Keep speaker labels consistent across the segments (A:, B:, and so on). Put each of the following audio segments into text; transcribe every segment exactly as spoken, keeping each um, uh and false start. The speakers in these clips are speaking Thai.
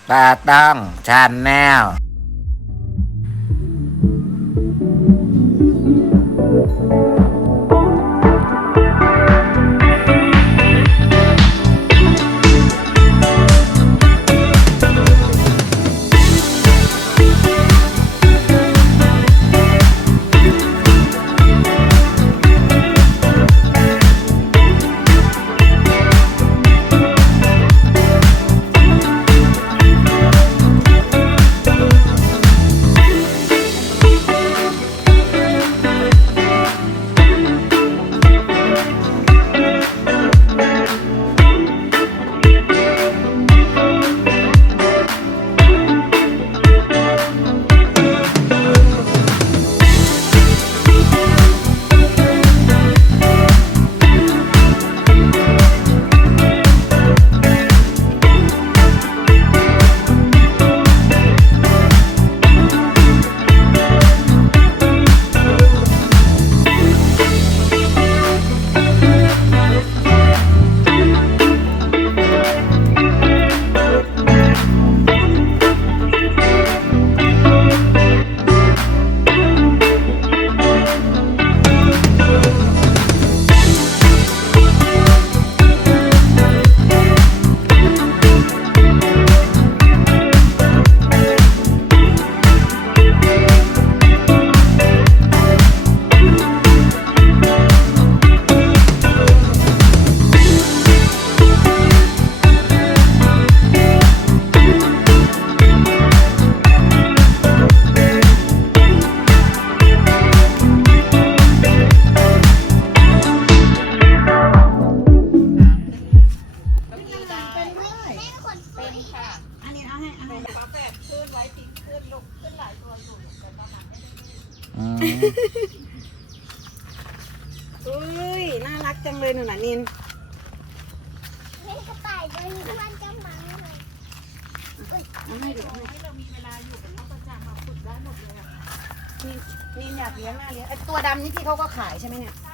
A: ตาต้องชาแนล
B: อุ้ยน่ารักจังเลยหนูน่ะนิน
C: เล่นกระต่ายด้วยมันจะมังเลย
B: เอาให้ดูให้เรามีเวลาอยู่เป็นประจำมาฝึกได้หมดเลยอ่ะนินนินอยากเลี้ยงน่าเลี้ยงไอตัวดำนี่ที่เขาก็ขายใช่ไหมเนี่ย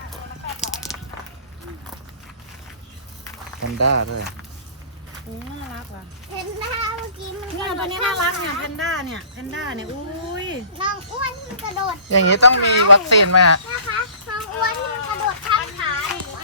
A: แพนด้าด้วย
B: อืมน่ารักว่ะ
C: เพนด้าเมื่อกี้มัน
B: เนี่ยตัวนี้น่ารักเนี่ยแพนด้าเนี่ยแพนด้าเนี่ยอุ้ย
C: น้องอ้วนมันกระโดด
A: อย่างนี้ต้องมีวัคซีนไหมฮะ
C: นะคะน้องอ้วนมันกระโดดข้ามขาหนู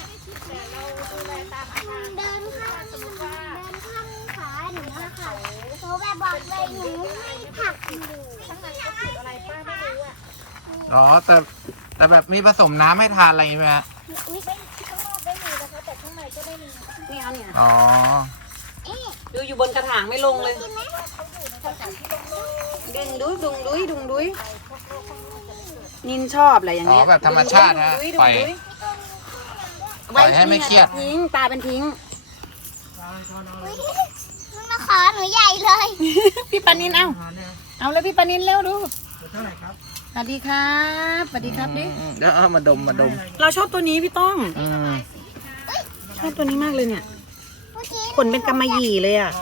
C: เดินข้ามเดินข้ามขาหนูนะคะหนูแบบบอกเลยหนูไม่ผักหนูข้างในเขาติดอะไรป้าไม่รู้อ่ะ
A: อ๋อแต่แต่แบบมีผสมน้ำให้ทานอะไรอย่างนี้ไหมฮะ
C: อุ้ยข้างนอกได้มีนะคะแต่ข้างในก็ได้มี
B: นี่เอาเนี่ย
A: อ๋อ
B: ดูอยู่บนกระถางไม่ลงเลยดึงดุยดุงดุยดุงดุยนินชอบอะไรอย่างเงี้ย
A: อ๋อแบบธรรมชาตินะปล่อยปล่อยให้ไม่เครียด
B: ทิ้งตาเป็นทิ้ง
C: มาขอหนูใหญ่เลย
B: พี่ปานินเอาเอาเลยพี่ปานินเร็วดูเท่าไหร่ครับสวัสดีครับสวัสดีครับดิ
A: เดี๋ยวเอามาดมมาดม
B: เราชอบตัวนี้พี่ต้องชอบตัวนี้มากเลยเนี่ยขนเป็นกำมะหยี่เลยอ่ะ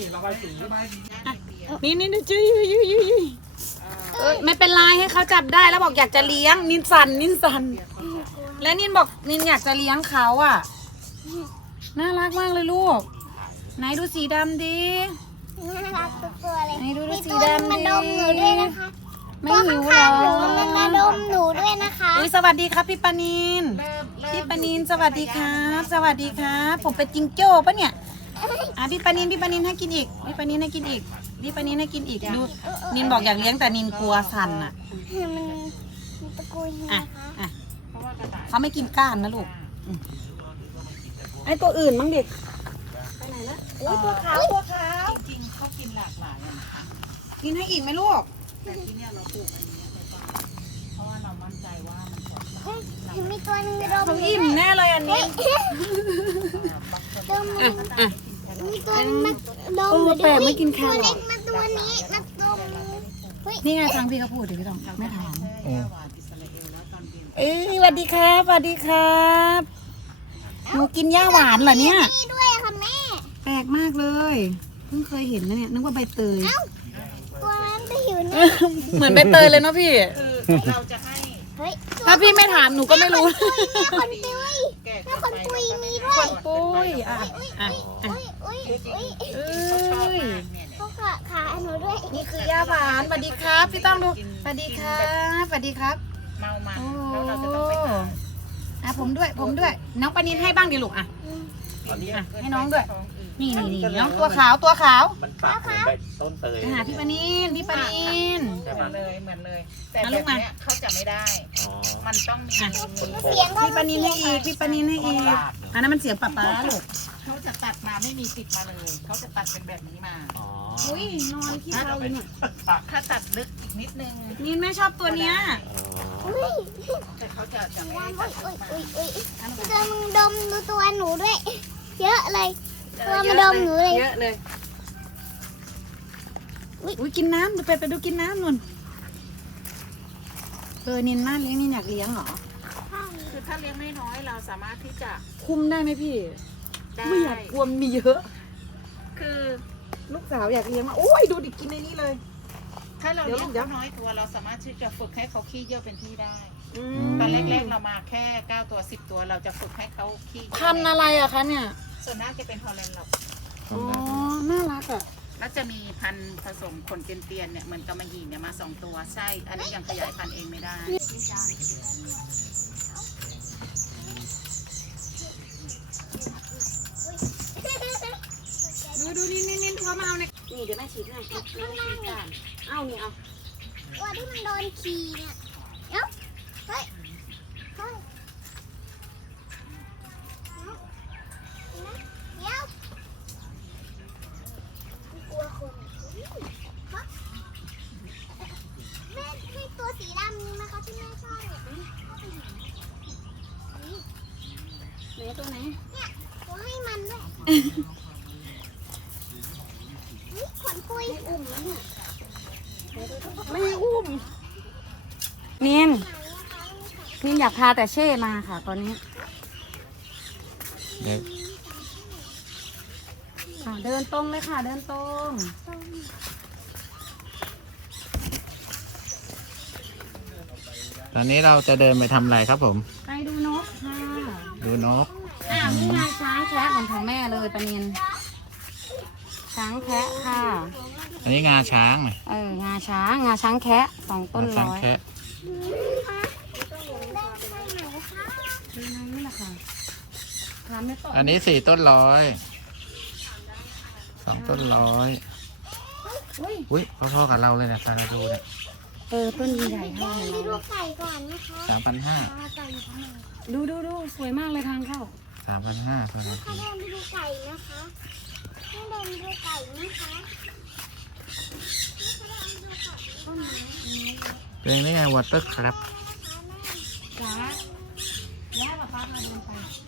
B: นี่นี่นี่จุ้ยยุยยุยไม่เป็นไรให้เขาจับได้แล้วบอกอยากจะเลี้ยงนินสันนินสันและนินบอกนินอยากจะเลี้ยงเขาอ่ะน่ารักมากเลยลูกไหนดูสีดำดิ
C: น่ารักทุกตัวเลย
B: ไหนดูดูสีดำดิ
C: มันดมหนูด้วยนะคะ
B: ไม่หิวหรอ
C: มันมาดมหนูด้วยนะคะ
B: อุ้ยสวัสดีครับพี่ปานินพี่ปานินสวัสดีครับสวัสดีครับผมเป็นจิงโจ้ปะเนี่ยอ่ะพี่ปานินพี่ปานินให้กินอีกพี่ปานินให้กินอีกพี่ปานินให้กินอีกดูนินบอกอยากเลี้ยงแต่นินกลัวสันอ่ะ
C: มันตะกุย
B: อ่ะอ่ะเขาไม่กินก้านนะลูกไอตัวอื่นมั้งเด็กไปไหนละโอ้ยตัวขาวตัวขาวจริงๆเขากินหลากหลายกินให้อีกไหมลูกแต่ที่เนี่ยเราปลูกอันนี้เลยเพราะว่าเรามั่นใจว่ามันปลอดภัย
C: มีตัวนึงดม
B: เขาอิ่มแน่เลยอันนี้
C: ดมมีตัวมาดมหรือตัวเล็กมาตัวนี้มาดม
B: นี่ไงทางพี่เขาพูดดิพี่ต้องไม่ถามเอ้ยสวัสดีครับสวัสดีครับหนูกินหญ้าหวานเหรอเนี่ย
C: นี่ด้วยค่ะแม่
B: แปลกมากเลยเพิ่งเคยเห็นนะเนี่ยนึกว่าใบเตย
C: ตัวนั้นไปอยู่นี่
B: เหมือนใบเตยเลยเนาะพี่เราจะให้ถ้าพี่ไม่ถามหนูก็ไม่รู้
C: คนปุยแม่คนปุยมีด้วย
B: คนปุยอ่ะอ่ะอ่ะ
C: อุ้ยอุ้ยอุ้ย
B: อุ้ย
C: ค
B: นี่คือย่าหวานสวัสดีครับพี่ต้องดูสวัสดีครับสวัสดีครับ
D: เมามัน
B: โอ้
D: แล้วเราจะต้องไปหา
B: อ่ะผมด้วยผมด้วย น้องปานินให้บ้างดิลูกอ่ะ
E: อันนี้
B: อ่ะให้น้องด้วย
D: ท้องอืด
B: นี่นี่นี่น้องตัวขาวตัวขาว
E: มันปากเหมือนใบต้นเตย
B: ไปหาพี่ปานินพี่ปานิน
E: ใช่
D: เห
E: ไหม
D: มือนเลยเหมือนเลย แต่
B: อ่ะ
D: แบ
B: ลู
D: บ
B: กมา
D: เนี้ยเขาจะไม่ได้
E: อ๋อ
D: มันต้องมี
B: อ่ะ
E: คน
D: มือ
E: โค
C: เสียงก็
B: พี่ปานินให้อีกพี่ปานินให้อีกอันนั้นมันเสียงป๊าป๊าลูก
D: เขาจะตัดมาไม่มีติดมาเลย เขาจะตัดเป็นแบบนี้มา
E: อ๋อ
B: อุ้ยนอนขี้เท้าอยู่เนี่ย
D: ถ้าตัดลึกอีกนิดนึง
B: นินไม่ชอบตัวเนี้ย
C: อุ้ย
D: แต่เขาจะจะไม่
C: อุ้
D: ได้
C: ย
D: ตัด
C: อุ้
D: ลึ
C: ย
D: กมา
C: อุ้ยอุ้ยตัวมึงดมดูตัวหนูด้วย เยอะเลย ตัวมันดมหนูเลย
B: เยอะเลย
C: อุ๊ย
B: อุ้ยกินน้ำดูไปไปดูกินน้ำนุ่นเออนินน่าเลี้ยงนินอยากเลี้ยงเหรอ
D: คือถ้าเลี้ยงน้อยๆเราสามารถที่จะ
B: คุมได้ไหมพี่
D: ได้
B: ไม่อยากกลัวมีเยอะ
D: คือ
B: ลูกสาวอยากเลี้ยงมากโอ้ยดูดิกินในนี้เลย
D: ถ้าเรา
B: เดี๋ยว
D: เลี้ยง
B: เดี๋ยว
D: น้อยตัวเราสามารถที่จะฝึกให้เขาขี้เยอะเป็นที่ได้
B: อืม
D: ตอนแรกๆเรามาแค่เก้าตัวสิบตัวเราจะฝึกให้เขาขี้เยอะ
B: พันธุ์อะไรอะคะเนี่ย
D: ส่วนมากจะเป็นฮอลแลนด์หรอก
B: อ๋อ น่ารักอะ
D: แล้วจะมีพันธุ์ผสมขนเตียนๆเนี่ยเหมือนกำมะหยี่เนี่ยมาสองตัวใช่ อันนี้ยังขยายพันธุ์เองไม่ได้
B: ดูดูนี่นี่นี่ดูเขามาเอาเนี่ยนี่เดี๋ยวแม่ฉีดให้แม่ฉีดกันเอานี่เอา
C: ตัวที่มันโดนขี่เนี่ยเอ้าเฮ้ยเฮ้ยเดี๋ยวกลัวคนฮะแม่ให้ตัวสีดำนี้ไหมคะที่แม่ชอบเนี่ย
B: ไหนตัวไหน
C: เนี่ยตัวให้มันด้วยนี่ขนปุยอุ่มแล้วเนี่ย
B: ไม่ให้อุ้มนินนินอยากพาแต่เช่มาค่ะ ตอนนี้
E: เดี๋ยว
B: อ่ะเดินตรงเลยค่ะ เดินตรง
E: ตอนนี้เราจะเดินไปทำอะไรครับผม
B: ไปดูนกค่ะ
E: ดูนก
B: อ้าวนี่ไงช้างแคะเหมือนของแม่เลยปะนินช้างแคะค่ะ
E: อันนี้งาช้างเนี่ย
B: เอองาช้างงาช้างแคะสองต้น
E: งาช้าง
B: ร้อย
E: แคะ
B: ดูในนี่แหละค่ะทานไม่ตก
E: อันนี้สี่ต้นร้อยสองต้นร้อย
B: อุ้ย
E: อุ้ยพอๆกับเราเลยนะซาราดูเนี่ย
B: เออต้นใหญ่ๆเท่า
C: ไป
B: ไห
C: ดู
B: ร่
C: ไก่ก่อนนะคะ
E: สามพันห้า
C: เอาไก่อยู่ข้างใน
B: ดูดูดูสวยมากเลยทางเข้า
E: สามพันห้าซารา
C: เขา
E: ดู
C: เดินไปดูไก่นะคะให้เดินไปดูไก่นะคะ
E: เป็นนี่ไงวอเตอร์ครับ
B: จ้าย่าป้าป้าพาเดินไป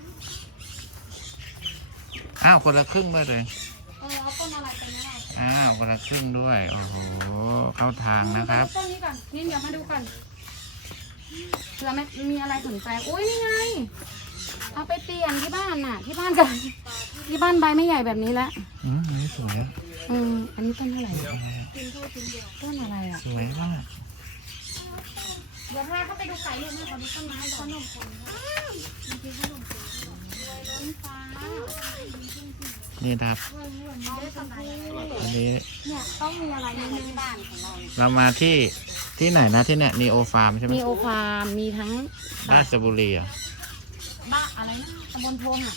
E: อ้าวคนละครึ่งด้วยเลย
B: เออเอาต้นอะไรไปนะเรา
E: อ้าวคนละครึ่งด้วย โอ้โห เข้าทางนะครับ
B: ต้นนี้ก่อนนี่เดี๋ยวมาดูก่อนเผื่อไม่มีอะไรสนใจอุ้ยนี่ไงเอาไปเปลี่ยนที่บ้านน่ะ ที่บ้านกันที่บ้านใบไม่ใหญ่แบบนี้แล้ว
E: อืมอันนี้สวย
B: อืมอันนี้ต้นเท่าไหร่ต้นอะไรอ่ะ
E: สวยมาก
B: เดี๋ยวพาเขาไปดูไก่เลยนะขอดูต้นไม้ขนมคนมันคือขนมคนล้นฟ้า
E: นี่นะครับ
B: ได้ต้นไม้
E: อันนี้
B: เนี่ยต้องมีอะไรในบ้านของเรา
E: เรามาที่ที่ไหนนะที่เนี่ยนีโอฟาร์มใช่ไหม
B: มีโอฟาร์มมีทั้ง
E: ราชบุรีอ่ะ
B: บ้าอะไรนะตำบลพงอ่ะ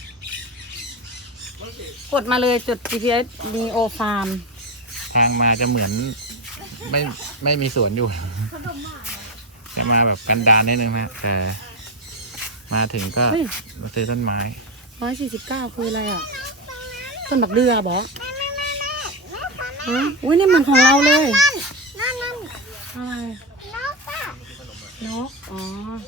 B: กดมาเลยจุด จี พี เอส มีโอฟาร์ม
E: ทางมาจะเหมือนไม่ไม่มีสวนอยู่ จะมาแบบกันดารนิดนึงนะแต่มาถึงก็
B: เฮ้ย
E: มาซื้อต้นไม้
B: ร้อยสี่สิบเก้าคืออะไรอ่ะ ต้นบักเดือบอ
C: แม่แม่แม่แม่แม่คะ
B: ฮะอุ้ยนี่เหมือนของเราเลย
C: นั่นนั่น
B: อะไร
C: นกอ่ะ
B: นก อ๋อ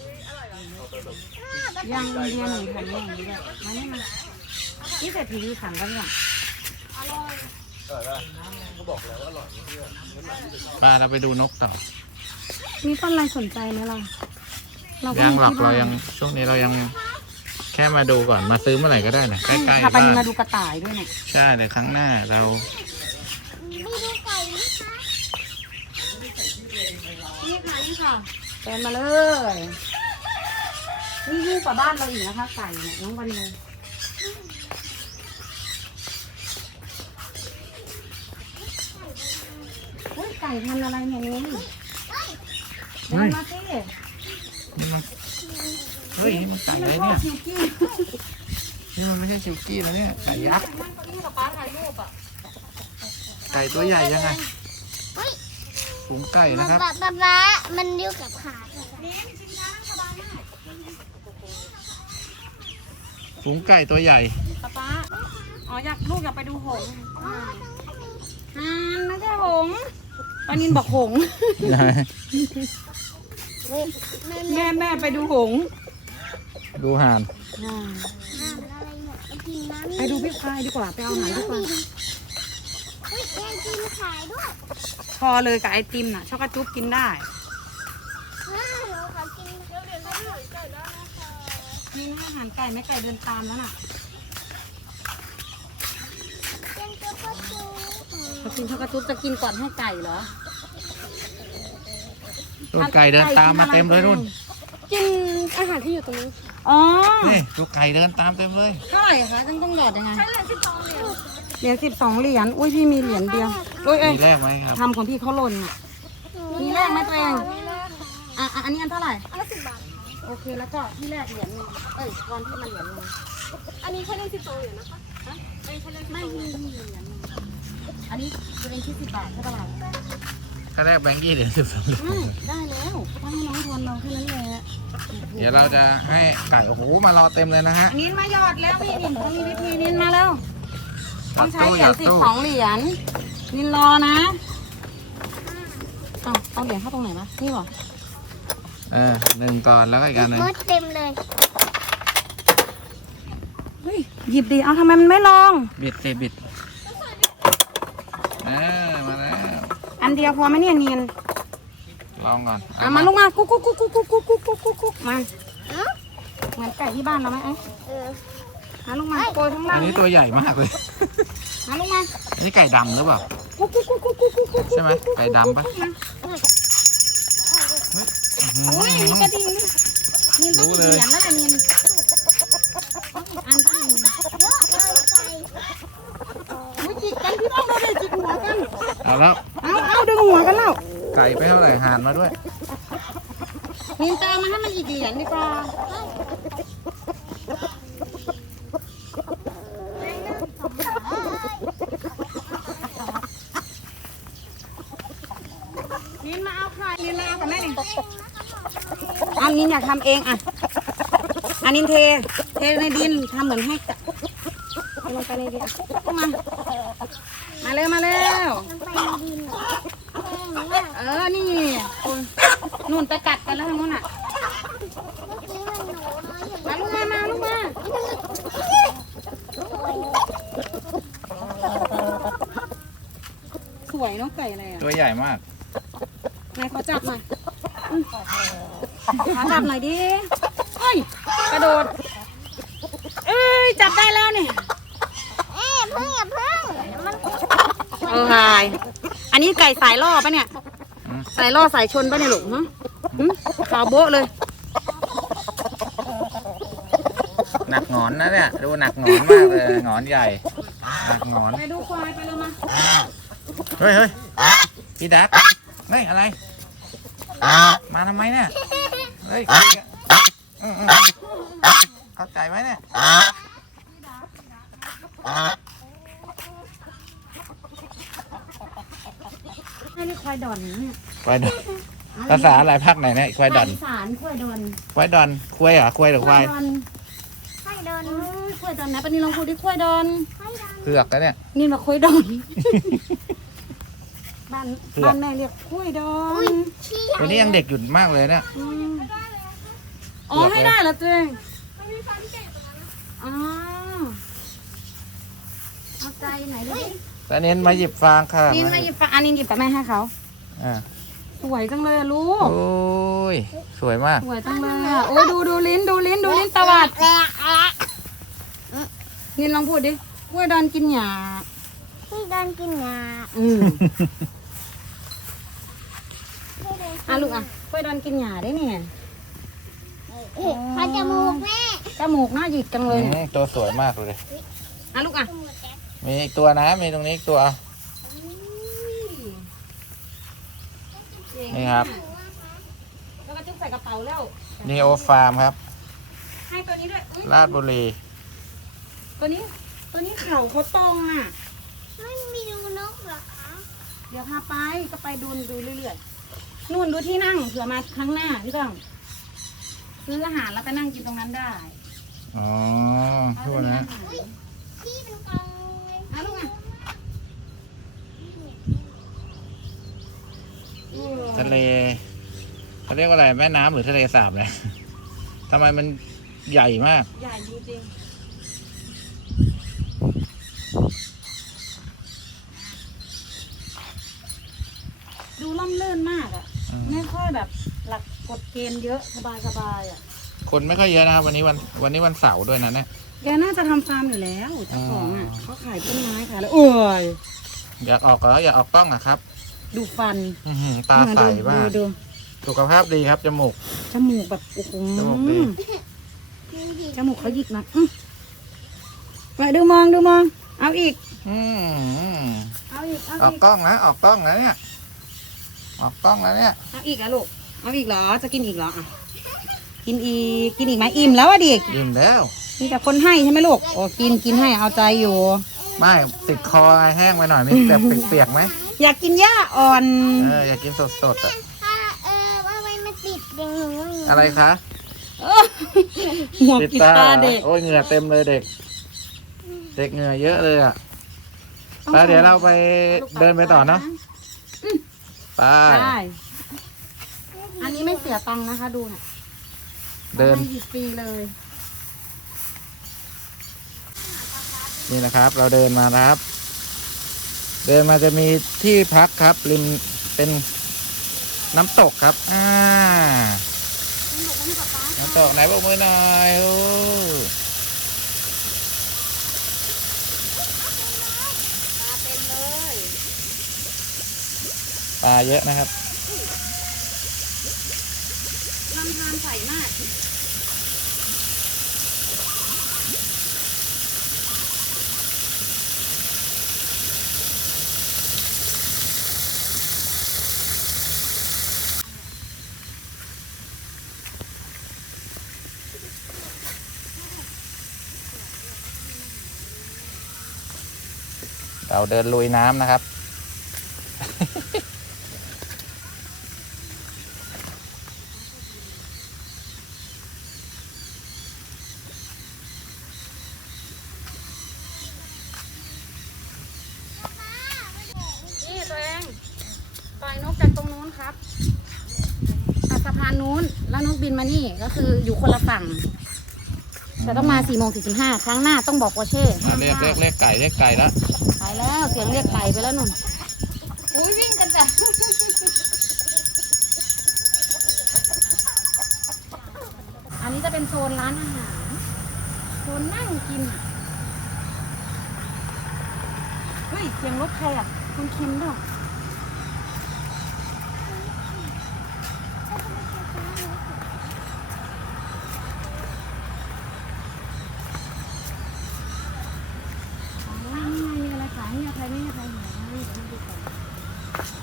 B: ยังเรียนหนูแผ่นอย่างนี้เลยมานี่มานี่เศรษฐีดีขันกันก่อน
E: ป้าเราไปดูนกต่อ
B: มีต้นอะไรสนใจไหมล่ะเราก็
E: ยัง
B: มี
E: หรอก
B: ที่
E: เรา
B: บ้าน
E: ยังช่วงนี้เรายังแค่มาดูก่อนมาซื้อเมื่อไหร่ก็ได้นะใกล้ๆ
B: พา
E: บ้า
B: ไป
E: น
B: มาดูกระต่ายด้วยเนี่ย
E: ใช่แต่ครั้งหน้าเรา
C: ไปดูไก่นะคะ
B: นี่ค่ะนี่ค่ะเดินมาเลย นี่ยิ่งกว่าบ้านเราอีกนะคะไก่เนี่ยน้องวันเลยอุ้ยก่พันธุ์อะไรเนี่ยนี่
E: เฮ้
B: เดิน
E: ย
B: มาสิ
E: นี่มันเฮ้ยนี่มันไก่
B: นี่
E: อะไร
B: มันพ่อ
E: เนี่ย
B: คิวกี้
E: นี่มันไม่ใช่ชิวกี้แล้วเนี่ยไก่ยักษ์
B: นั่งเก้าอี้กับป้าถ่ายรูปอ่ะ
E: ไก่ตัวใหญ่ยังไงฝูงไก่
C: มา
E: นะครับ
C: ป๊าป๊าป๊ามันเลี้ยวกับขา
E: ฝูงไก่ตัวใหญ่
B: ป้าป้าอ๋ออยากลูกอยากไปดูหงส์อ่านไม่ใช่หงส์ปานินบอกหงส์แม่แม่ไปดูหงส์
E: ดูห่าน
B: อ่า
C: น้ำอะไรเนี่ยไปกินน้ำ
B: ไปดูพี่พายดีกว่าไปเอาอาหารดีกว่า
C: เฮ้ยแกงกินขายด้วย
B: พอเลยกับไอติมน่ะช็อกโกจุ๊บกินได้
C: อ้าวหนูขอกินเดี๋ยวเดี๋ยวให้หน่อยก่อนได้ไหมคะ
B: นี่นะอาหารไก่แม่ไก่เดินตามแล้วน่ะ
C: แกงเจ้าปลาทู
B: พอกินช็อกโกจุ๊บจะกินก่อนให้ไก่เหรอ
E: ตัวไก่เดินตามมาเต็มเลยนู่น
C: กินอาหารที่อยู่ตรงนี้
B: อ๋อ
E: นี่ตัวไก่เดินตามเต็มเลย
B: เท่าไหร่คะต้องต้องหยอดยังไง
C: ใช้เหรียญสิบสองเหรียญ
B: เหรียญสิบสองเหรียญอุ้ยพี่มีเหรียญเดียวอุ้ยเอ้ย
E: มีแรกไหมครับ
B: ทำของพี่เขาหล่นอ่ะ มีแรกไหมตัวเองอ่ะอ่ะอันนี้อันเท่าไหร่
C: อันละสิบบาท
B: โอเคแล้วก็ที่แรกเหรียญหนึงเอ้ยตอนที่มันเหรียญหนึง
C: อันนี้ใช้เหรียญสิบสองเหรียญนะคะฮะอันนี้ใช้เหรียญสิบ
B: ไม่
C: สอง
B: มีมีเหรียญหนึงอันนี้ตัวเองคิดสิบบาทใช่ปะล่ะ
E: ถ้าแรกแบงค์ยี่เหรียญสิบสองเหรียญ
B: ไม่ได้แล้วก็ให้น้องทวนเราแค่นั้นแหละ
E: เดี๋ยวเราจะให้ไก่โอ้โหมารอเต็มเลยนะฮะ
B: อันนี้มาหยอดแล้วพี่นินเขามีวิธีนินมาแล้วต้องใช้เหรียญสิบสองเหรียญนินรอนะเอาเอาเหรียญเข้าตรงไหนวะนี่หรอ
E: เออหนึ่งก่อนแล้วก็อีกอันหนึ่ง
C: มดเต็มเลย
B: เฮ้ยหยิบดีเอาทำไมมันไม่ลอง
E: บิดสิบิดเออมาแล้ว
B: อันเดียวพอไหมเนี่ยนิน
E: ลองก่อน
B: อ่ะมาลูกมากุ๊กกุ๊กกุ๊กกุ๊กกุ๊กกุ๊กกุ๊กกุ๊กกุ๊กมา
C: เอ้า
B: เหมือนไก่ที่บ้านเราไหมไอ้
C: เออ
B: มาลูกมาโกยข้างล่า
E: อั
B: ง
E: นนี้ตัวใหญ่มากเลย
B: มาลูกมา
E: อันนี้ไก่ดำหรือเปล่า
B: กุ๊กกุ๊กกุ๊กกุ๊กกุ๊กกุ๊กกุ๊ก
E: ใช่ไหมไก่ดำปะ
B: โอ้ยมีกระดิ่งด้วยนินต้อง
E: รู้
B: เห
E: เลย
B: รียญแล้วแหละนินต้องอีกอันต้องอีก
C: เยอะเลยไก่
B: อุ้ยจิกกันพี่น้องเราเลยจิกหัวกัน
E: เอาแล้ว
B: เอาเอาดึงหัวกันแล้ว
E: ไก่ไปเท่าไหร่ห่านมาด้วย
B: นินตามมาให้มันอีกเหรียญดีกว่านินมาเอาใครนินมาเอากับแม่หนิเอานินอยากทำเองอ่ะอันนินเท เทในดินทำเหมือนให้กะเทลงไปในดินเข้ามา มาเร็วมาเร็ว
C: มันไปในดินเหรอแกงเนี่ย
B: เออ นี่คุณนู่นไปกัดกันแล้วทางนู้นอ่ะ
C: เมื่อกี้มันหนูน้อยเห็นไหม
B: มาลูกมา มาลูกมา สวยเนาะไก่อะไรอ่ะ
E: ตัวใหญ่มาก
B: ไหนขอจับหน่อยอืมขอจับหน่อยดิเอ้ย กระโดด เอ้ย จับได้แล้วนี่
C: เอ๊ะเพิ่งอย่าเพิ่งมัน
B: เออหายอันนี้ไก่สายล่อปะเนี่ย
E: อืม
B: สายล่อสายชนปะเนี่ยลูกฮะหึขาวโบ๊ะเลย
E: หนักหงอนนะเนี่ย ดูหนักหงอนมากเลยหงอนใหญ่ หนักหงอน
B: ไปดูควายไปเลยมา
E: เฮ้ยเฮ้ยพี่ดักเฮ้ยอะไร มาทำไมเนี่ย เฮ้ยอืมอืมเอาใจไว้เนี่ย
B: ให้นี่ควายดอนเนี่ย
E: ควายดอนภาษาอะไรภาคไหนเนี่ยควายดอน
B: อีสานควายดอน
E: ควายดอนควายเหรอควายหรือควาย
B: ดอน
C: ให้เดิน
B: เอ้ยควายดอนนะปะนี่ลองพูดดิควายดอน
C: ให้เดิน
E: เผือกนะเนี่ย
B: นี่มาควายดอน บ้าน
E: เผือก
B: บ้านแม่เรียกควายดอน
C: ขี้
E: ตัวนี้ยังเด็กอยู่มากเลยเนี่ย
B: อืมอ๋อให้ได้เหรอตัวเองอ๋อเอาใจไหนดูดิ
E: แต่เน้นมาหยิบฟางค่ะ
B: นินมาหยิบปะอันนี้หยิบปะแม่ให้เขา
E: อ่า
B: สวยจังเลยอะลูก
E: โอ้ย สวยมาก
B: สวยจังเลยอะโอ้ยดูดูลิ้นดูลิ้นดูลิ้นตวัด
C: แอะแอะ
B: นินลองพูดดิกล้วยดอนกินหญ้า
C: ให้เดินกินหญ้า
B: อืม
C: ให้เดิน
B: อ่ะลูกอ่ะกล้วยดอนกินหญ้าได้เนี่ย
C: เอ๊ะพันจมูกแม่
B: จมูกหน้าหยิกจังเลยเนี่ย
E: อืมตัวสวยมากเลย
B: อ่ะลูกอ่ะ
C: จมูกแจ๊ค
E: มีอีกตัวนะ มีตรงนี้อีกตัว
B: อุ้ย
C: เอ๊ะ
B: กระดิ่งดินินลองพูดดิกล้วยดอนกินหญ้า
C: เอ๊ะ
B: อืม
C: เอ๊ะ
B: เอาใจไหนดูดิ
C: เอ๊ะ
B: เอาใจไหนดูดิ
E: นี่ครับ
B: แล้วก็จุ๊บใส่กระเป๋าแล้ว
E: นีโอฟาร์มครับ
B: ให้ตัวนี้ด้วยอุ๊ย
E: ราชบุรี
B: ตัวนี้ ตัวนี้เข่าเขาตรงอ่ะ
C: ไม่มีดูนกเหรอคะ
B: เดี๋ยวพาไปก็ไปดูดูเรื่อยๆนู่นดูที่นั่งเผื่อมาครั้งหน้าพี่ต้องซื้ออาหารแล้วไปนั่งกินตรงนั้นได้
E: อ๋อ
B: เอา
E: ทุก
B: ตัว
E: คน
B: นี้
E: นะ
B: อาหาร
C: ที่เป็นกองเลย
B: เอาลูกอ่ะ
E: ทะเลเขาเรียกว่าอะไรแม่น้ำหรือทะเลสาบเนี่ย ทำไมมันใหญ่มาก
B: ใหญ่จริงๆดูล่มลื่นมากอ่ะ
E: อืม
B: ไม่ค่อยแบบหลักกฎเกณฑ์เยอะสบายๆอ่ะ
E: คนไม่ค่อยเยอะนะครับวันนี้วันวันนี้วันเสาร์ด้วยนะเนี่ย
B: แกน่าจะทำฟาร์มอยู่แล้วเจ้าของอ่ะ
E: อ๋อ
B: เขาขายต้นไม้ขายแล้วโอ้ย
E: อยากออกเหรออยากออกกล้องอะครับ
B: ดูฟัน
E: อื้อหือตาใส
B: ดู
E: มาก
B: ดู
E: สุขภาพดีครับจมูก
B: จมูกแบบโอ้โห
E: จมูกดี
B: จมูกเขาหยิกนะอื้อไปดูมองดูมอง เอาอีก
E: อืม
B: เอาอีกเอา
E: ออก
B: อีก
E: กล้องนะออกกล้องนะเนี่ยออกกล้องแล้วเนี่ย
B: เอาอีกอะลูกเอาอีกเหรอจะกินอีกเหรออ่ะกินอีกกินอีกไหมอิ่มแล้วอะเด็ก
E: ยิ้มแล้ว
B: มีแต่คนให้ใช่ไหมลูกโอ้กินกินให้เอาใจอยู่
E: ไม่ติดคอแห้งไปหน่อยมีแบบเปียกๆไหม
B: อยากกินหญ้าอ่อน
E: เอออยากกินสดๆอะ
C: ถ้าเออว่าไว้มันติดเองหนูว่าอย่างนี้
E: อะไรคะ
B: หัวปิดตาเด็ก
E: โอ้ยเหงื่อเต็มเลยเด็ก เด็กเหงื่อเยอะเลยอ่ะไปเดี๋ยวเราไปเดินไปต่อเนาะไป
B: ได้อันนี้ไม่เสียตังค์นะคะดูน่ะ
E: เดิน
B: ให้หยิบฟรีเลย
E: นี่นะครับ เราเดินมานะครับ เดินมาจะมีที่พักครับริมเป็นน้ำตกครับ อ่า น้ำตกไหนบอกมือหน่อยโอ้ปลาเยอะนะครับ
B: ลำธารใสมาก
E: เราเดินลุยน้ำนะครับ
B: นี่ตัวเองปล่อยนกจากตรงนู้นครับตัดสะพานนู้น แล้วนกบินมานี่ก็คืออยู่คนละฝั่งแต่ต้องมาสี่โมงสี่สิบห้าครั้งหน้าต้องบอกวอเช่
E: อ่ะเรียกเรียกเรียกไก่เรียกไก่แล้ว
B: ไปแล้วเสียงเรียกไก่ไปแล้วนุ่นอุ้ยวิ่งกันจ้ะอันนี้จะเป็นโซนร้านอาหารโซนนั่งกินอะเฮ้ยเสียงรถใครอ่ะคุณคิมด้วย อ๋อนี่ไงมีอะไรขายนี่ใครไม่มีใครเห็นนะนี่เดี๋ยวดูก่อน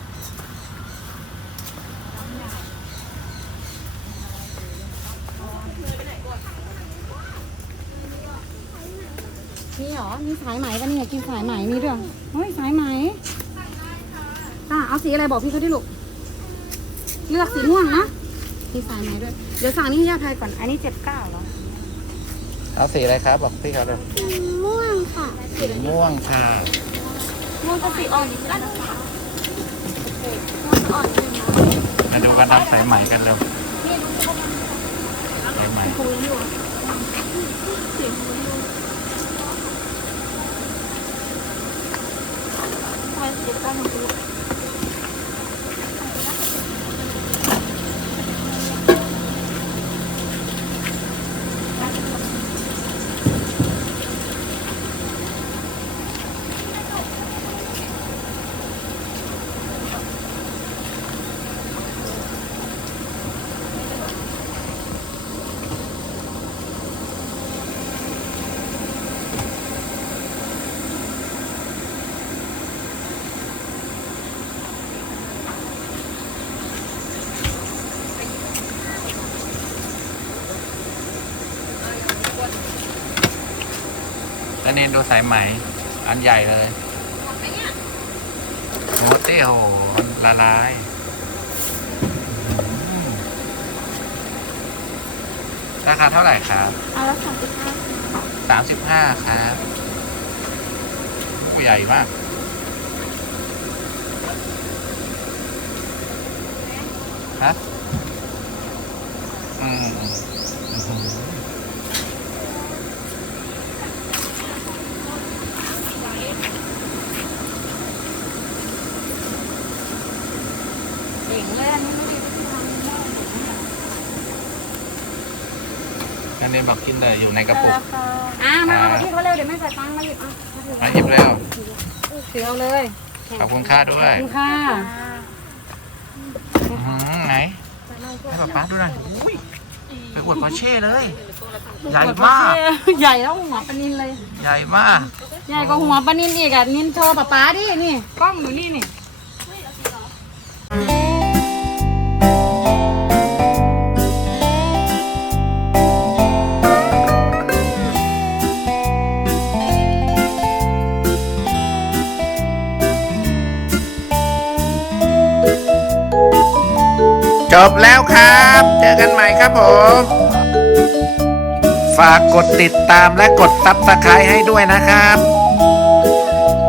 B: นี่เหรอ มีสายไหมกันนี่กินสายไหมนี่ด้วยเฮ้ยสายไหมตาเอาสีอะไรบอกพี่เขาดิลูก เลือกสีม่วงนะ มีสายไหมด้วย เดี๋ยวสั่งนี่ให้ย่าไทยก่อน อันนี้เจ็ดเก้าเหรอ
E: เอาสีอะไรครับบอกพี่เขาเลย
C: สีม่วงค่ะ
E: สีม่วงค่ะ
B: ม่วงกับสีอ่อนก็ได้
C: อ่อนเลย
E: มาดูกันทำสายไหมกันเร็วสายไหม
B: คุยอยู่ไปเจ็ดเก้าของคุณลูก
E: แล้วเนนดูสายไหมอันใหญ่เลยโอ้เต้โหละลายอืมราคาเท่าไหร่ครับ
C: เอาละสองสิบห้า
E: สามสิบห้าครับผู้ใหญ่มากฮะอืมอืม
B: เก่งเลยอันนี้ไม่ได้ท
E: อันนี้บอกกินแต่อยู่ใน
B: ำ
E: กระปุก
B: อ่ามาเอาที่เขาเร็วเดี๋ยวไม่ใส่ตังค์มาหยิบอ่ะ
E: มาหยิบเร็ว
B: ถือเอาเลย
E: ขอบคุณค่าด้ว
B: ขอย บคุณค่ะ
E: อื้อหือไหนให้ป๊าป๊าดูหน่อยอุ้ยไปอวดปอร์เช่เลย ใหญ่มาก
B: ใหญ่แล้วหัวปลานินเลย
E: ใหญ่มาก
B: ใหญ่กว่าหัวปลานินอีกอ่ะนินโชว์ป๊าป๊าดินี่กล้องอยู่นี่นี่
E: จบแล้วครับ เจอกันใหม่ครับผม ฝากกดติดตามและกดซับสไครต์ให้ด้วยนะครับ